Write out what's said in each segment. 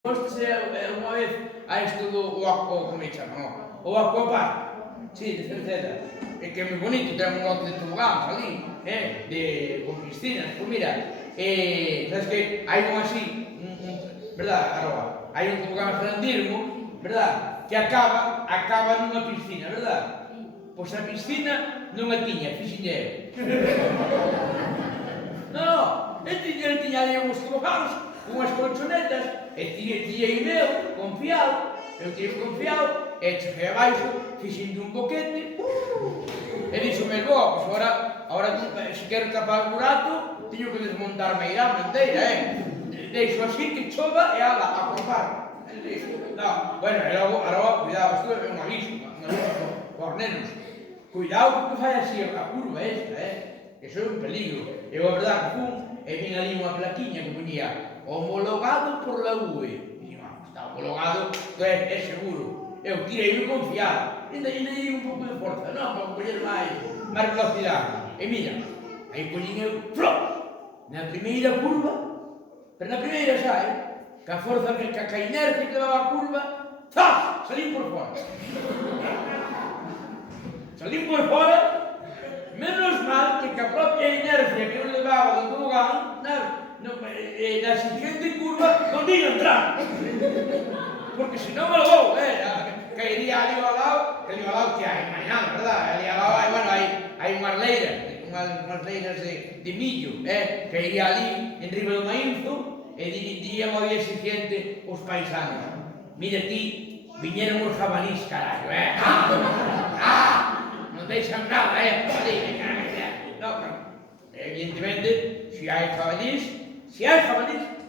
Fóstese unha vez a isto do como me chama, o aquapark, sí, de Cerceda, que é moi bonito, ten un lote de tobogáns ali, con piscinas, pois mira, sabes que hai un así, verdad, Aroa? Hai un tobogán grandísimo, verdad, que acaba nunha piscina, verdad? Pois a piscina non a tiña, fixenlle eu. Non, el tiña ali uns tobogáns, unhas colchonetas, e tirei meu, confiado, e cheguei abaixo, fixenlle un boquete, e dixome, pois agora se quero tapar o burato, teño que desmontar a meirama inteira, deixo así que chova e ala, a cortar. Bueno, e logo, cuidado, isto é un aviso por nenos. Cuidado que fai así a curva esta, que iso é un peligro. Eu a verdade que fun, e vin ali unha plaquiña que ponía homologado por la UE. E digo, está homologado, é seguro. Eu tirei confiado, ainda dei un pouco de forza, non, para coller máis velocidade. E mira, aí poñín eu, flop, na primeira curva, pero na primeira xa, que a forza, que a inercia que levaba a curva, zas, salín por fora. Salín por fora, menos mal que a propia inercia que eu levaba do tobogán, na siguiente curva non iba a entrar. Porque se non me lo vou, caería ali ao lado que hai mañana, verdad? Ali ao lado, bueno, hai unhas leiras de millo, que iría ali en riba do maínzo, e dirían ao día siguiente os paisanos, mira ti, viñeron os jabalís, carallo, non deixan nada, evidentemente, se hai jabalís,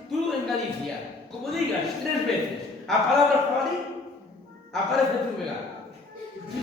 tú en Galicia, como digas 3 veces a palabra jabalí, aparece tu vegano.